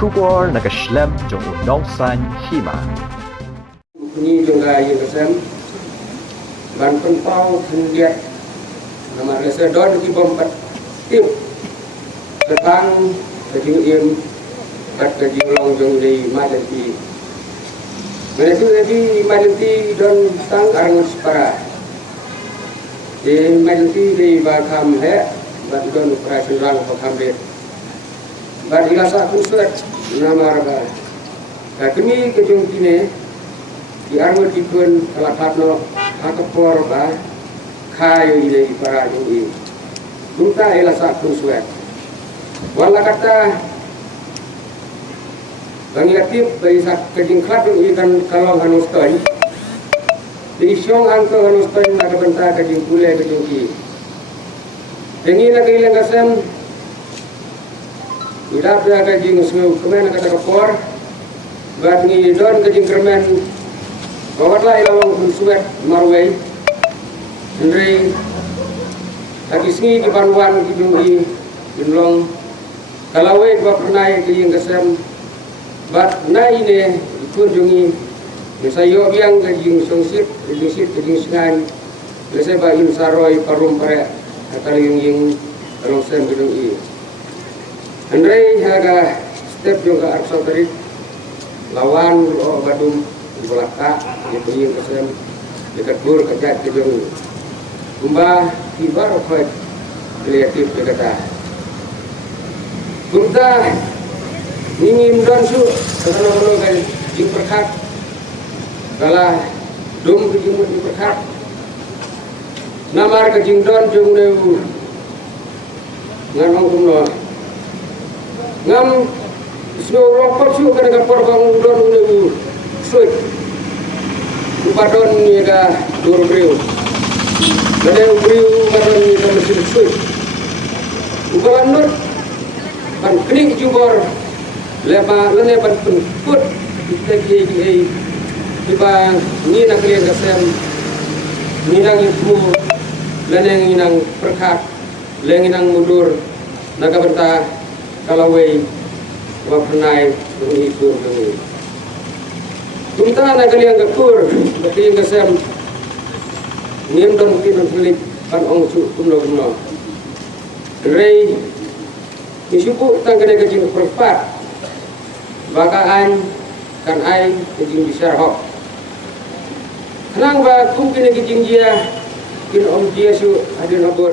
Kubor nakaslem jong unongsan hima. Ni juga yang kesem ban pentau hendiat nama rasa don di bompat tim ketang kejing im kat kejing long jong di majanti mereka jadi majanti don tang arang separa di majanti di bakam he bat don operasi rang bakam de bat ilasa kunsuat nama raga kami kejung kini di armut ikun kalapatno akapor ba kayo ile para ini bunta ela sa kunsuat wala kata bangiatip bai sa kejing klat ikan kalau hanustoy di syong angko hanustoy na kabanta kejing pule kejing ki tengi na kailang kasam ilap na kejing su kemen kata kapor bat ni don kejing kermen bawatlah ilawang kunsuat marway Henry lagi sengi di panuan kijungi binlong kalaway dua pernah kiying kasem bat na ini kunjungi misayo biang kajing songsit kajing sengan lese ba insaroy parum pare kataling kalong sem kijungi Henry haga step juga arsa tadi lawan badum bolaka itu yang kesem dekat bur kejat kejung kumba tibar apa kreatif dekata kumta ningin don su kalau kan jing perkat kala dum kejung jing perkat namar kejing don jung neu nganong kumno ngam snow rokok su kana kapor bang don neu suit Upadon ni ka duro brio. Ada brio upadon ni ka mesin suit. Upalan nur pan kening jubor lema lene pan put kita ki tiba ni nak lian kasem ni nang ibu lene nang perkat lene nang mundur naga benta kalawai wa pernai itu ni Tunta na kaliang gakur, bati yang kasem niem don mungkin filip pan ong su kumno. Rei misupu tang kena kajing perpat, bakaan kan ai kajing besar hok. Kenang ba kum kena kajing dia, kin om dia su adin abot.